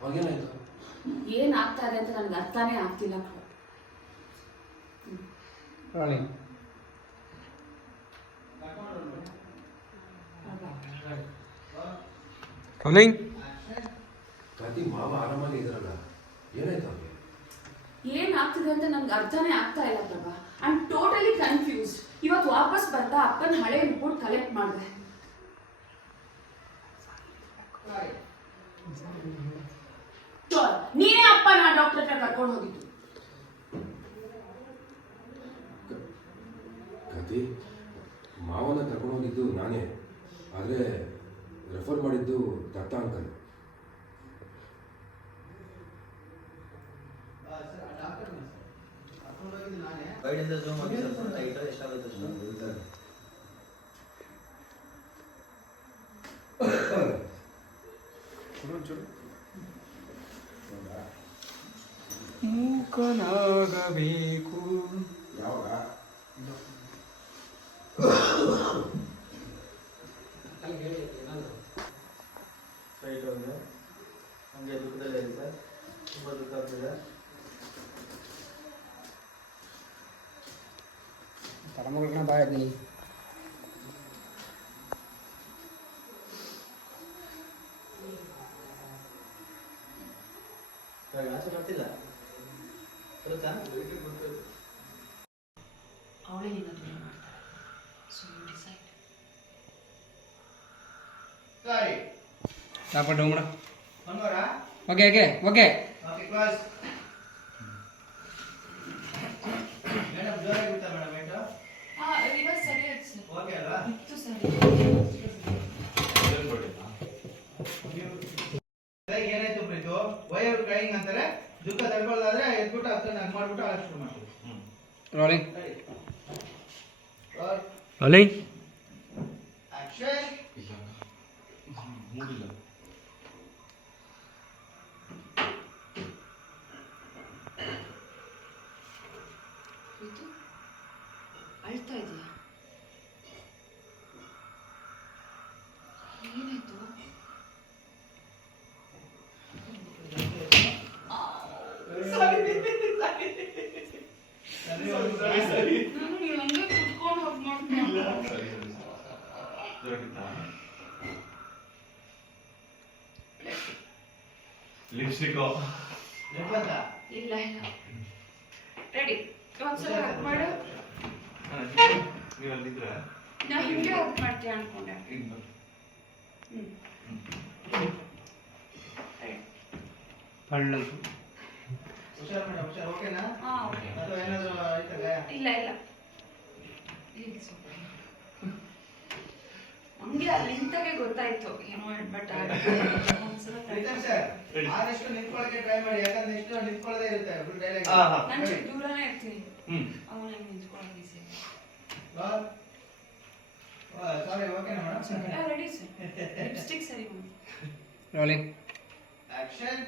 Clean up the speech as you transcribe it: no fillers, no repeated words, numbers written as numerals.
ಅವಾಗೇನಾಯ್ತು? ಏನಾಗ್ತಾ ಇದೆ ಅಂತ ನನಗೆ ಅರ್ಥನೇ ಆಗ್ತಿಲ್ಲ. ಪ್ರತಿ ಮಾವ ಆರಾಮಾಗಿ ಇದ್ರಲ್ಲ, ಏನಾಯ್ತು ಅವ್ರಿಗೆ? ಏನಾಗ್ತಿದೆ ಅಂತ ನನ್ಗೆ ಅರ್ಥನೇ ಆಗ್ತಾ ಇಲ್ಲ Prabha. I am totally confused. ಇವತ್ತು ವಾಪಸ್ ಬರ್ತಾ ಅಪ್ಪನ ಹಳೆ ರಿಪೋರ್ಟ್ ಕಲೆಕ್ಟ್ ಮಾಡಿದೆ. ನೀನೇ ಅಪ್ಪ ನಾ ಡಾಕ್ಟರ್ ಹತ್ರ ಕರ್ಕೊಂಡು ಹೋಗಿದ್ದು. ಕತಿ, ಮಾವನ ಕರ್ಕೊಂಡು ಹೋಗಿದ್ದು ನಾನೇ, ಆದರೆ ರೆಫರ್ ಮಾಡಿದ್ದು ದತ್ತ ಅಂಕಲ್. ಗೈಡಿಂದ ಜೂಮ್ ಮಾಡಿ ಸ್ವಲ್ಪ ಟೈಟ್ ಎಷ್ಟಾಗುತ್ತೆ ಅಷ್ಟು ಮೂಕನಾಗಬೇಕು. ಯಾವಾಗ? ಸ್ಟ್ರೈಟ್ ಹೋಗಿದೆ. ನಮಗೆ ದುಃಖದಲ್ಲೇ ಇದೆ ಸರ್, ತುಂಬ ದುಃಖ ಆಗ್ತಿದೆ. ತಡಮಗಳನ್ನ ಬಾಳದ್ನಿ ಆಸೆ ಬರ್ತಿಲ್ಲ ಬರುತ್ತಾ? ಅವಳೇ ನಿನ್ನ ದೂರ ಮಾಡ್ತಾಳೆ. So you decide. ಸಾಪಟ್ಟು ಹೋಗೋಣ. ಮಂಗಳವಾರ okay okay okay okay class. Madam ಜೋರಾಗಿ ಬಿಡ್ತಾ ಮೇಡಮ್ ಏಟು? ಇವತ್ತು ಸರಿ ಆಯ್ತು ಸರ್. ಓಕೆ ಅಲ್ವಾ? ಇತ್ತು ಸರಿ. ಏನಾಯ್ತು ಪ್ರೀತು? ವೈರ್ ಕ್ರೈಯಿಂಗ್ ಅಂತಾರೆ. ದುಃಖ ತಡ್ಕೊಳ್ಳೋದಾದ್ರೆ ಎದ್ಬಿಟ್ಟು ಹತ್ತು ನಾಲ್ಕು ಮಾಡ್ಬಿಟ್ಟು ಆಗ ಶುರು ಮಾಡ್ತೀವಿ. Rolling rolling rolling action. ಮೂಡಿಲ್ಲ. ಇದು ಅಳ್ತಾ ಇದೆಯಾ? ಏನಾಯ್ತು? ನಾನು ನೀವು ಹಂಗೆ ಕುತ್ಕೊಂಡು ಹೋಗಿ ಮಾಡ್ತೀನಿ. ಲಿಪ್ಸ್ಟಿಕ್ ಇಲ್ಲ ಇಲ್ಲ ರೆಡಿ. ಒಂದ್ಸಲ ಹಕ್ ಮಾಡು. ನಾ ಹಿಂಗೆ ಹಕ್ ಮಾಡ್ತೀಯ ಅನ್ಕೊಂಡೆ. ಪಳ್ಳಂತು ಹುಷಾರ್ ಮೇಡಮ್, ಹುಷಾರ್. ಓಕೆನಾ? ಹಾ ಓಕೆ. ಅಥವಾ ಏನಾದರೂ ಆಯ್ತಾ ಗಾಯ? ಇಲ್ಲ ಇಲ್ಲ ಹಂಗೆ ಅಲ್ಲಿ ನಿಂತಾಗೆ ಗೊತ್ತಾಯ್ತು ಏನೋ ಬಟ್ ಪ್ರೀತಮ್ ಸರ್, ಆದಷ್ಟು ನಿಂತ್ಕೊಳ್ಳೋಕೆ ಟ್ರೈ ಮಾಡಿ. ಯಾಕಂದ್ರೆ ನೆಕ್ಸ್ಟ್ ನಿಂತ್ಕೊಳ್ಳೋದೇ ಇರುತ್ತೆ ಫುಲ್ ಡೈಲಾಗ್. ನಾನು ದೂರನೇ ಇರ್ತೀನಿ. ಅವನು ನಂಗೆ ನಿಂತ್ಕೊಳ್ಳೋದು ಈಸಿ. ಸಾರಿ, ಓಕೆನಾ ಮೇಡಮ್? Ready sir. ಲಿಪ್ಸ್ಟಿಕ್ ಸರಿ ಮಾಡಿ. Rolling action.